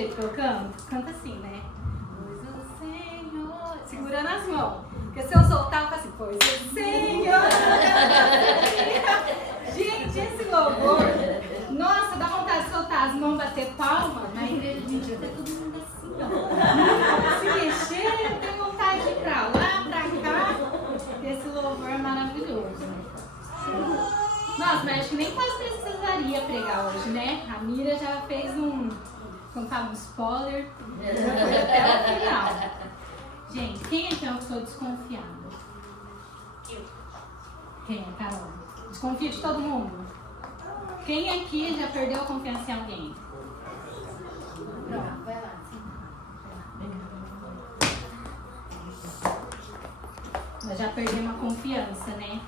jeito que eu canto? Canta assim, né? Pois o Senhor... Segurando as mãos. Porque se eu soltar, eu faço assim, pois o Senhor... Gente, esse louvor... Nossa, dá vontade de soltar as mãos, bater palma. Na igreja de dia, tá todo mundo assim, ó. Se mexer, eu tenho vontade de ir pra lá, pra cá. Esse louvor é maravilhoso. Nossa, mas acho que nem quase precisaria pregar hoje, né? A Mira já fez um spoiler. Já foi até o final. Gente, quem é que eu sou desconfiada? Eu. Quem é, Carol? Desconfia de todo mundo? Quem aqui já perdeu a confiança em alguém? Pronto, vai lá. Nós já perdemos a confiança, né?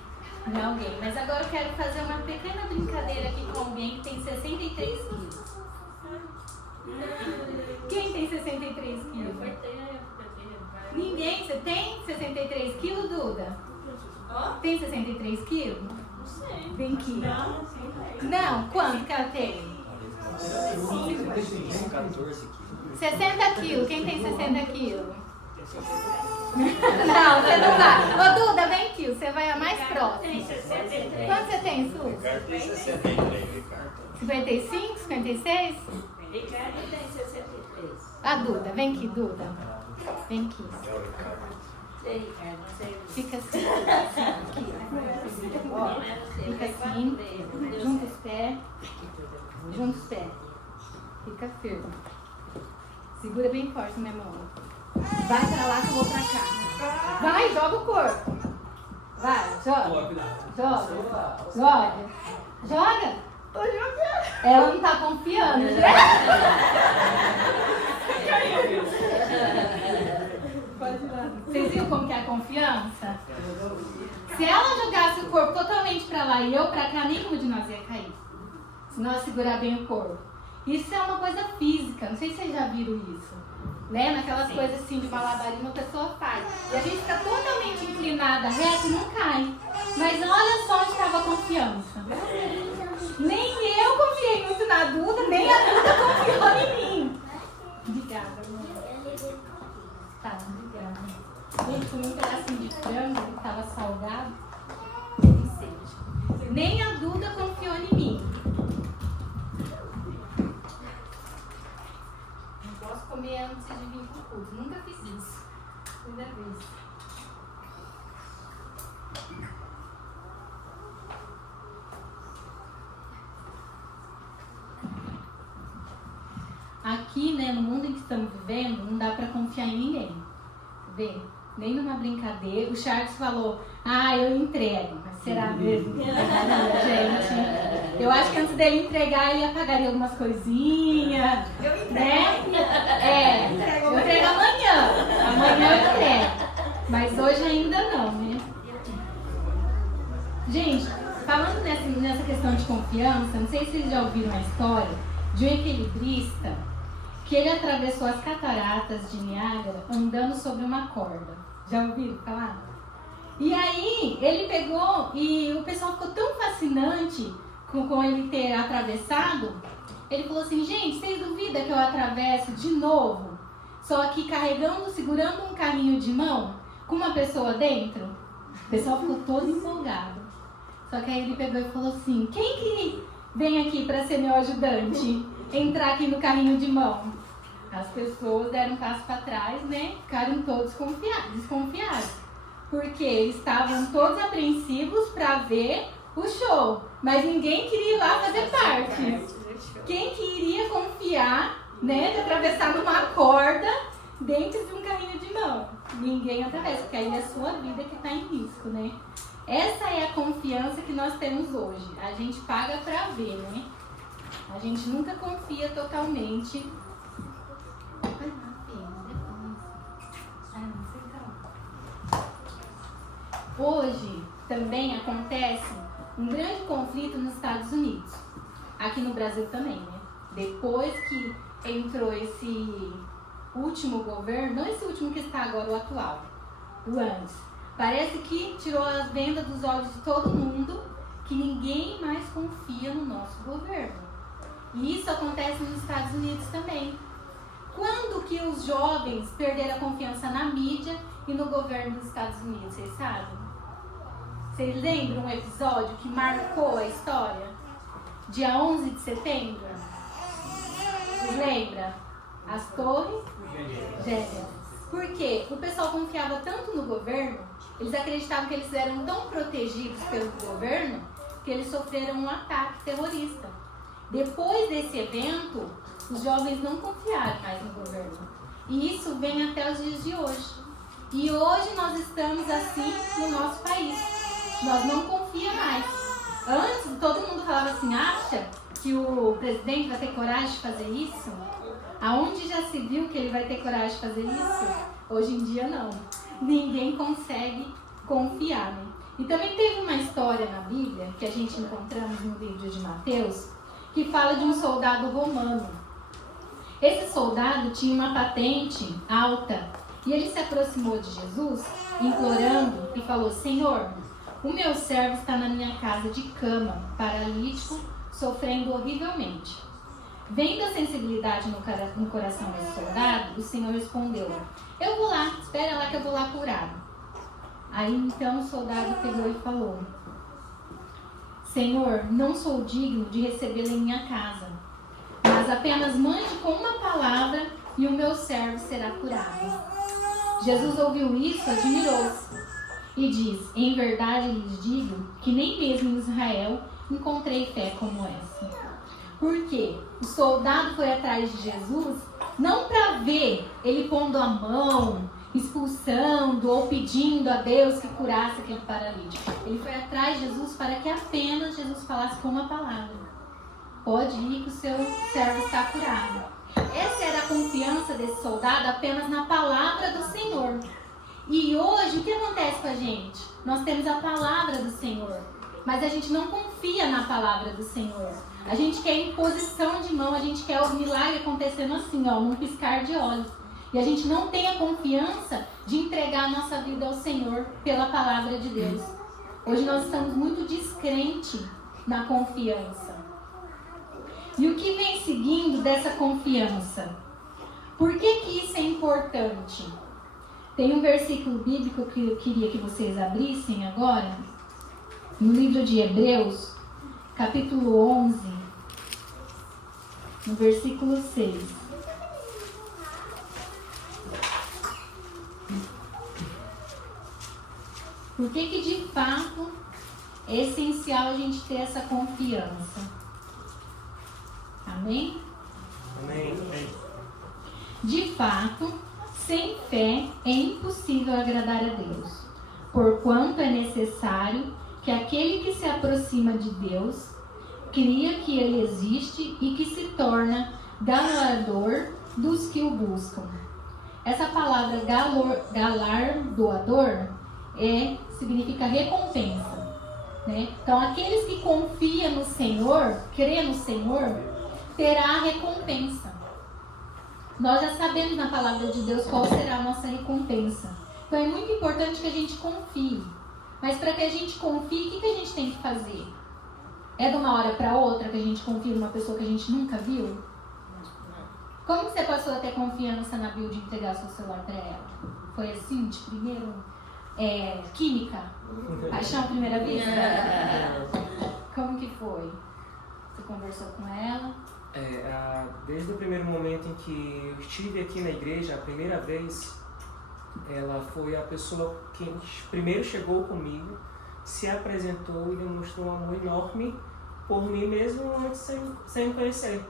Em alguém. Mas agora eu quero fazer uma pequena brincadeira aqui com alguém que tem 63 quilos. Quem tem 63 quilos? Ninguém? Você tem 63 quilos, Duda? Tem 63 quilos? Não sei. Vem aqui. Não, quanto que ela tem? 14 quilos. 60 quilos. Quem tem 60 quilos? Não, você não vai. Ô, Duda, vem aqui. Você vai a mais próxima. Tem 63. Quanto você tem, Su? Ricardo tem 63, Ricardo. 55? 56? Ricardo tem 63. A Duda, vem aqui, Duda. Vem aqui. Sei, Ricardo, não sei. Fica assim, aqui. Ó, fica assim, junta os pés. Junta os pés. Fica firme. Segura bem forte na minha mão. Vai pra lá que eu vou pra cá. Vai, joga o corpo. Vai, joga. Joga. Joga. Joga. Tô jogando. Ela não tá confiando. Vocês viram como que é a confiança? Se ela jogasse o corpo totalmente pra lá e eu pra cá, nenhum de nós ia cair. Se nós segurar bem o corpo. Isso é uma coisa física, não sei se vocês já viram isso. Né? Naquelas coisas assim de malabarismo a pessoa faz. E a gente fica totalmente inclinada, reta e não cai. Mas olha só onde estava a confiança. Nem eu confiei muito na Duda, nem a Duda confiou em mim. Obrigada, amor. Tá, obrigada. Gente, comi um pedacinho de frango que estava salgado. Nem a Duda confiou em mim. Não posso comer antes de vir pro culto. Nunca fiz isso. Primeira vez. Aqui, né, no mundo em que estamos vivendo, não dá pra confiar em ninguém. Vê? Nem numa brincadeira. O Charles falou, eu entrego. Mas será mesmo? Gente, eu acho que antes dele entregar, ele apagaria algumas coisinhas. Eu entrego. Né? Eu entrego amanhã. Amanhã eu entrego. Mas hoje ainda não, né? Gente, falando nessa questão de confiança, não sei se vocês já ouviram a história de um equilibrista que ele atravessou as cataratas de Niágara andando sobre uma corda. Já ouviram falar? E aí ele pegou e o pessoal ficou tão fascinante com ele ter atravessado. Ele falou assim, gente, vocês duvidam que eu atravesso de novo? Só que segurando um carrinho de mão com uma pessoa dentro? O pessoal ficou todo empolgado. Só que aí ele pegou e falou assim, quem que vem aqui para ser meu ajudante? Entrar aqui no carrinho de mão. As pessoas deram um passo para trás, né? Ficaram todos desconfiados. Porque eles estavam todos apreensivos para ver o show. Mas ninguém queria ir lá fazer parte. Quem que iria confiar, né? De atravessar numa corda dentro de um carrinho de mão? Ninguém atravessa, porque aí é a sua vida que está em risco, né? Essa é a confiança que nós temos hoje. A gente paga para ver, né? A gente nunca confia totalmente. Hoje também acontece um grande conflito nos Estados Unidos. Aqui no Brasil também, né? Depois que entrou esse último governo, não esse último que está agora, o atual, o antes. Parece que tirou as vendas dos olhos de todo mundo, que ninguém mais confia no nosso governo. E isso acontece nos Estados Unidos também. que os jovens perderam a confiança na mídia e no governo dos Estados Unidos, vocês sabem? Vocês lembram um episódio que marcou a história? Dia 11 de setembro? Vocês lembram? As Torres Gêmeas. Por quê? O pessoal confiava tanto no governo, eles acreditavam que eles eram tão protegidos pelo governo, que eles sofreram um ataque terrorista. Depois desse evento, os jovens não confiaram mais no governo. E isso vem até os dias de hoje. E hoje nós estamos assim no nosso país. Nós não confiamos mais. Antes, todo mundo falava assim, acha que o presidente vai ter coragem de fazer isso? Aonde já se viu que ele vai ter coragem de fazer isso? Hoje em dia, não. Ninguém consegue confiar, né? E também teve uma história na Bíblia, que a gente encontramos no livro de Mateus, que fala de um soldado romano. Esse soldado tinha uma patente alta e ele se aproximou de Jesus, implorando e falou, Senhor, o meu servo está na minha casa de cama, paralítico, sofrendo horrivelmente. Vendo a sensibilidade no coração desse soldado, o Senhor respondeu, eu vou lá, espera lá que eu vou lá curá-lo. Aí então o soldado pegou e falou, Senhor, não sou digno de recebê-lo em minha casa, mas apenas mande com uma palavra e o meu servo será curado. Jesus ouviu isso, admirou-se e diz, em verdade lhes digo que nem mesmo em Israel encontrei fé como essa. Por quê? O soldado foi atrás de Jesus não para ver ele pondo a mão, expulsando ou pedindo a Deus que curasse aquele paralítico. Ele foi atrás de Jesus para que apenas Jesus falasse com uma palavra. Pode ir que o seu servo está curado. Essa era a confiança desse soldado apenas na palavra do Senhor. E hoje, o que acontece com a gente? Nós temos a palavra do Senhor, mas a gente não confia na palavra do Senhor. A gente quer imposição de mão, a gente quer o milagre acontecendo assim, ó, num piscar de olhos. E a gente não tem a confiança de entregar a nossa vida ao Senhor pela palavra de Deus. Hoje nós estamos muito descrentes na confiança. E o que vem seguindo dessa confiança? Por que isso é importante? Tem um versículo bíblico que eu queria que vocês abrissem agora, no livro de Hebreus, capítulo 11, no versículo 6. Por que de fato é essencial a gente ter essa confiança? Amém? Amém. De fato, sem fé é impossível agradar a Deus, porquanto é necessário que aquele que se aproxima de Deus cria que Ele existe e que se torna galardoador dos que o buscam. Essa palavra galardoador significa recompensa, né? Então, aqueles que confiam no Senhor, crê no Senhor, terá a recompensa. Nós já sabemos na palavra de Deus qual será a nossa recompensa. Então é muito importante que a gente confie. Mas para que a gente confie, o que a gente tem que fazer? É de uma hora para outra que a gente confia numa pessoa que a gente nunca viu? Como que você passou a ter confiança na Bíblia de entregar seu celular para ela? Foi assim, de primeiro? Química? Paixão à primeira vista? Como que foi? Você conversou com ela? Desde o primeiro momento em que eu estive aqui na igreja, a primeira vez, ela foi a pessoa que primeiro chegou comigo, se apresentou e demonstrou um amor enorme por mim mesmo antes sem me conhecer.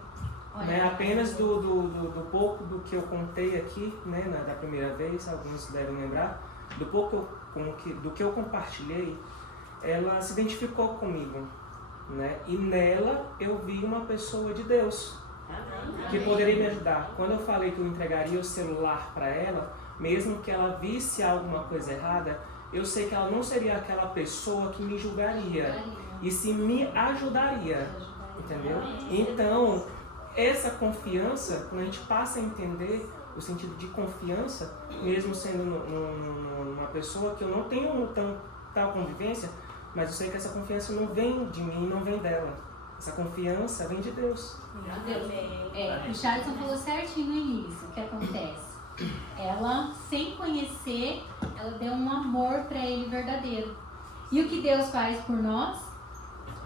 Né? Apenas do pouco do que eu contei aqui, né, da primeira vez, alguns devem lembrar, do que eu compartilhei, ela se identificou comigo. Né? E nela eu vi uma pessoa de Deus que poderia me ajudar. Quando eu falei que eu entregaria o celular para ela, mesmo que ela visse alguma coisa errada, eu sei que ela não seria aquela pessoa que me julgaria, e sim me ajudaria, entendeu? Então, essa confiança, quando a gente passa a entender o sentido de confiança, mesmo sendo numa pessoa que eu não tenho tal convivência, mas eu sei que essa confiança não vem de mim, não vem dela, Essa confiança vem de Deus. O Charlton falou certinho no início o que acontece. Ela, sem conhecer, ela deu um amor para ele verdadeiro. E o que Deus faz por nós?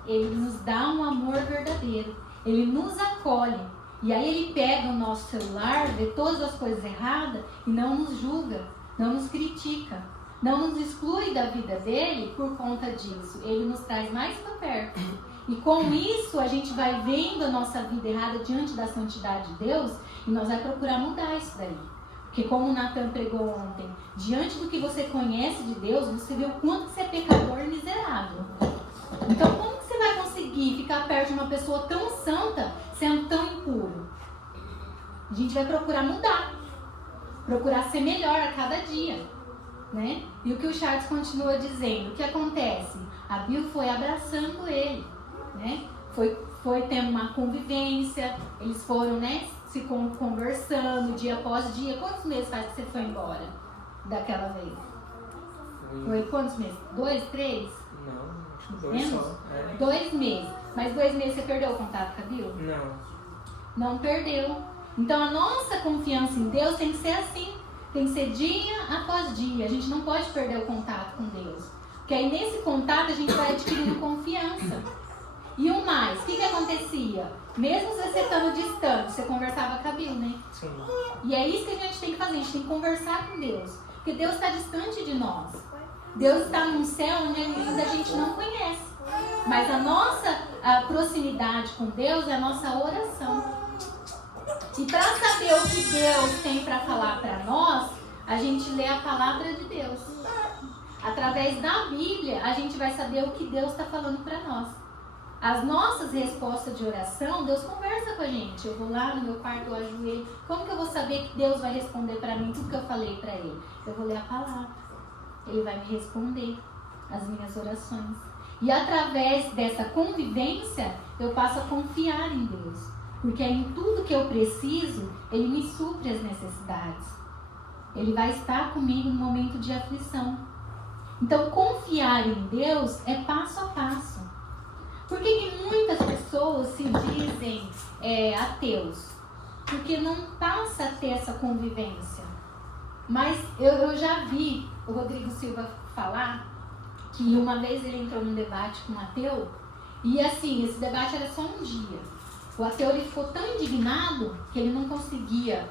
Ele nos dá um amor verdadeiro. Ele nos acolhe. E aí ele pega o nosso celular, vê todas as coisas erradas e não nos julga, não nos critica, não nos exclui da vida dele por conta disso. Ele nos traz mais para perto. E com isso a gente vai vendo a nossa vida errada diante da santidade de Deus e nós vamos procurar mudar isso daí. Porque como o Nathan pregou ontem, diante do que você conhece de Deus, você vê o quanto você é pecador e miserável. Então como que você vai conseguir ficar perto de uma pessoa tão santa, sendo tão impuro? A gente vai procurar mudar, procurar ser melhor a cada dia, né? E o que o Charles continua dizendo, o que acontece? A Bill foi abraçando ele, né? Foi tendo uma convivência, eles foram, né, se conversando dia após dia. Quantos meses faz que você foi embora daquela vez? Foi quantos meses? 2, 3? Não, acho que 2 só. 2 meses. Mas 2 meses você perdeu o contato com a Bill? Não perdeu. Então a nossa confiança em Deus tem que ser assim. Tem que ser dia após dia. A gente não pode perder o contato com Deus. Porque aí nesse contato a gente vai adquirindo confiança. E o mais, o que acontecia? Mesmo você estando distante, você conversava com a Bill, né? Sim. E é isso que a gente tem que fazer, a gente tem que conversar com Deus. Porque Deus está distante de nós. Deus está num céu onde ainda a gente não conhece. Mas a proximidade com Deus é a nossa oração. E para saber o que Deus tem para falar para nós, a gente lê a palavra de Deus. Através da Bíblia, a gente vai saber o que Deus está falando para nós. As nossas respostas de oração, Deus conversa com a gente. Eu vou lá no meu quarto, eu ajoelho. Como que eu vou saber que Deus vai responder para mim tudo que eu falei para Ele? Eu vou ler a palavra. Ele vai me responder as minhas orações. E através dessa convivência, eu passo a confiar em Deus. Porque em tudo que eu preciso, Ele me supre as necessidades. Ele vai estar comigo no momento de aflição. Então, confiar em Deus é passo a passo. Por que muitas pessoas se dizem ateus? Porque não passa a ter essa convivência. Mas eu já vi o Rodrigo Silva falar que uma vez ele entrou num debate com um ateu e assim, esse debate era só um dia. O ateu ele ficou tão indignado que ele não conseguia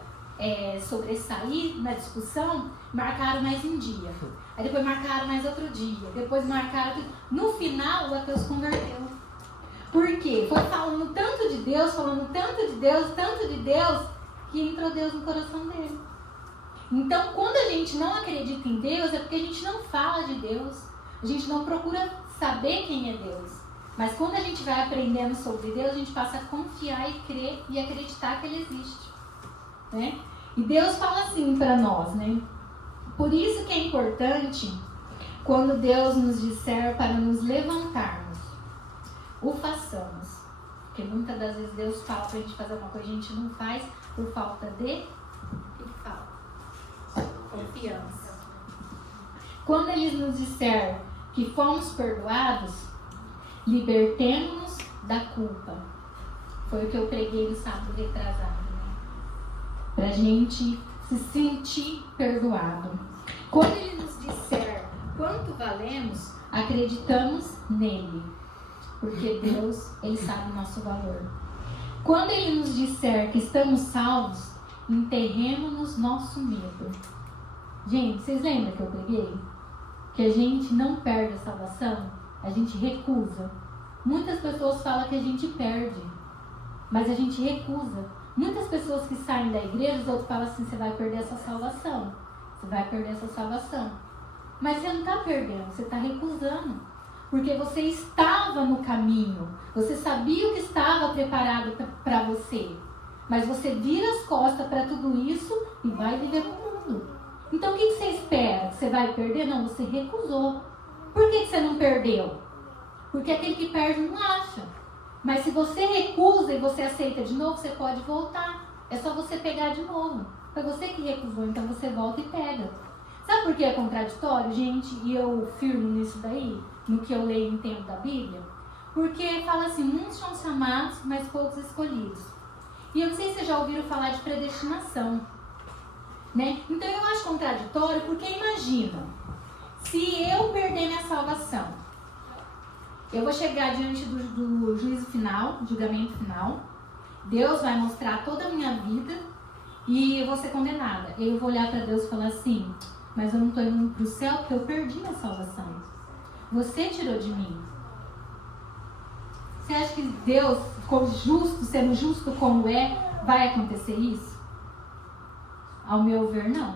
sobressair na discussão, marcaram mais um dia. Aí depois marcaram mais outro dia. Depois marcaram... No final, o ateu se converteu. Por quê? Foi falando tanto de Deus, tanto de Deus, que entrou Deus no coração dele. Então, quando a gente não acredita em Deus, é porque a gente não fala de Deus. A gente não procura saber quem é Deus. Mas quando a gente vai aprendendo sobre Deus, a gente passa a confiar e crer e acreditar que Ele existe. Né? E Deus fala assim para nós, né? Por isso que é importante, quando Deus nos disser para nos levantarmos, o façamos. Porque muitas das vezes Deus fala para a gente fazer alguma coisa, a gente não faz por falta de confiança. Quando Ele nos disser que fomos perdoados, libertemos-nos da culpa. Foi o que eu preguei no sábado retrasado, né? Pra gente se sentir perdoado. Quando Ele nos disser quanto valemos, acreditamos nele. Porque Deus, Ele sabe o nosso valor. Quando Ele nos disser que estamos salvos, enterremos-nos nosso medo. Gente, vocês lembram que eu preguei? Que a gente não perde a salvação, a gente recusa. Muitas pessoas falam que a gente perde, mas a gente recusa. Muitas pessoas que saem da igreja, os outros falam assim, você vai perder essa salvação. Você vai perder essa salvação. Mas você não está perdendo, você está recusando. Porque você estava no caminho, você sabia o que estava preparado para você. Mas você vira as costas para tudo isso e vai viver com o mundo. Então o que você espera? Que você vai perder? Não, você recusou. Por que você não perdeu? Porque aquele que perde não acha. Mas se você recusa e você aceita de novo, você pode voltar. É só você pegar de novo. Foi você que recusou, então você volta e pega. Sabe por que é contraditório, gente? E eu firmo nisso daí, no que eu leio e entendo da Bíblia? Porque fala assim, muitos são chamados, mas poucos escolhidos. E eu não sei se vocês já ouviram falar de predestinação, né? Então eu acho contraditório, porque imagina, se eu perder minha salvação, eu vou chegar diante do juízo final, julgamento final, Deus vai mostrar toda a minha vida e eu vou ser condenada. Eu vou olhar para Deus e falar assim, mas eu não estou indo para o céu porque eu perdi minha salvação. Você tirou de mim. Você acha que Deus, justo, sendo justo como é, vai acontecer isso? Ao meu ver, não.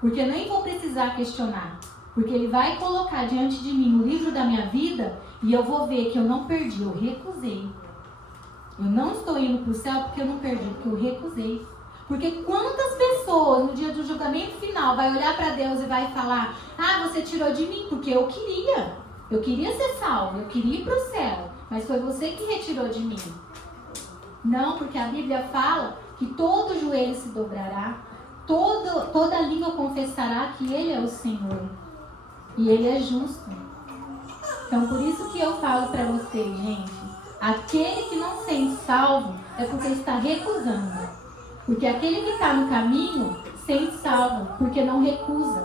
Porque eu nem vou precisar questionar. Porque Ele vai colocar diante de mim o livro da minha vida e eu vou ver que eu não perdi, eu recusei. Eu não estou indo para o céu porque eu não perdi, porque eu recusei. Porque quantas pessoas no dia do julgamento final vai olhar para Deus e vai falar, ah, você tirou de mim porque eu queria ser salvo, eu queria ir para o céu, mas foi você que retirou de mim. Não, porque a Bíblia fala que todo joelho se dobrará, toda língua confessará que Ele é o Senhor e Ele é justo. Então por isso que eu falo para vocês, gente, aquele que não se sente salvo é porque está recusando. Porque aquele que está no caminho sente salvo, porque não recusa.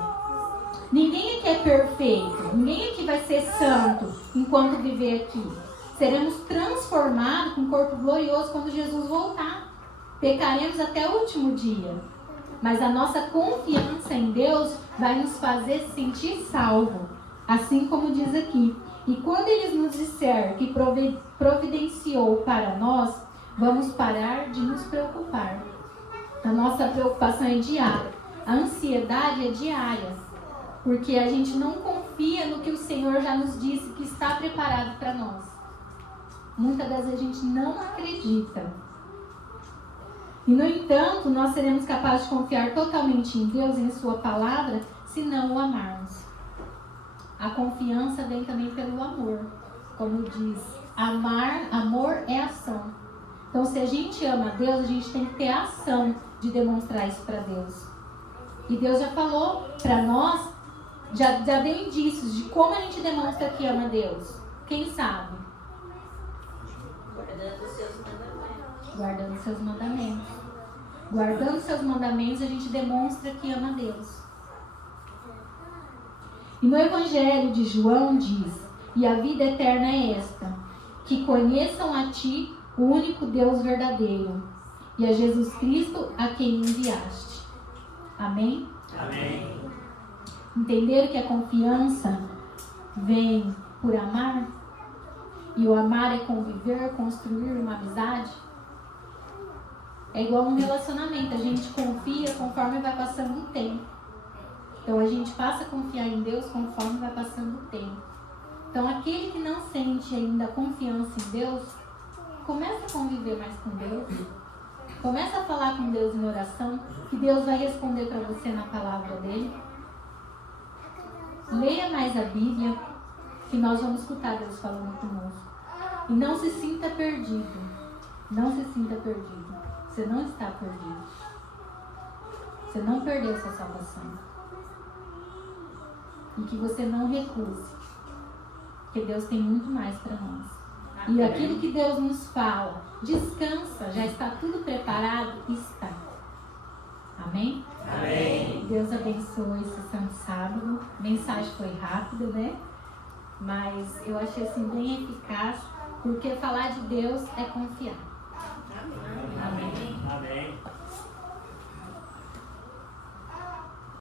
Ninguém aqui é perfeito, ninguém aqui vai ser santo enquanto viver aqui. Seremos transformados com um corpo glorioso quando Jesus voltar. Pecaremos até o último dia. Mas a nossa confiança em Deus vai nos fazer sentir salvo. Assim como diz aqui. E quando Ele nos disser que providenciou para nós, vamos parar de nos preocupar. A nossa preocupação é diária. A ansiedade é diária. Porque a gente não confia no que o Senhor já nos disse que está preparado para nós. Muitas das vezes a gente não acredita. E no entanto, nós seremos capazes de confiar totalmente em Deus e em Sua palavra, se não o amarmos. A confiança vem também pelo amor. Como diz, amor é ação. Então, se a gente ama a Deus, a gente tem que ter a ação de demonstrar isso para Deus. E Deus já falou para nós, já deu indícios de como a gente demonstra que ama a Deus. Quem sabe? Guardando os seus mandamentos. Guardando seus mandamentos. Guardando seus mandamentos, a gente demonstra que ama a Deus. E no Evangelho de João diz, e a vida eterna é esta, que conheçam a Ti, o único Deus verdadeiro, e a Jesus Cristo a quem enviaste. Amém? Amém. Entenderam que a confiança vem por amar? E o amar é conviver, construir uma amizade? É igual um relacionamento, a gente confia conforme vai passando o tempo. Então a gente passa a confiar em Deus conforme vai passando o tempo. Então aquele que não sente ainda confiança em Deus, começa a conviver mais com Deus. Começa a falar com Deus em oração, que Deus vai responder para você na palavra dele. Leia mais a Bíblia, que nós vamos escutar Deus falando conosco. E não se sinta perdido. Não se sinta perdido. Você não está perdido. Você não perdeu sua salvação. E que você não recuse. Porque Deus tem muito mais para nós. E aquilo que Deus nos fala, descansa, já está tudo preparado, está. Amém? Amém. Deus abençoe esse santo sábado. A mensagem foi rápida, né? Mas eu achei assim bem eficaz, porque falar de Deus é confiar.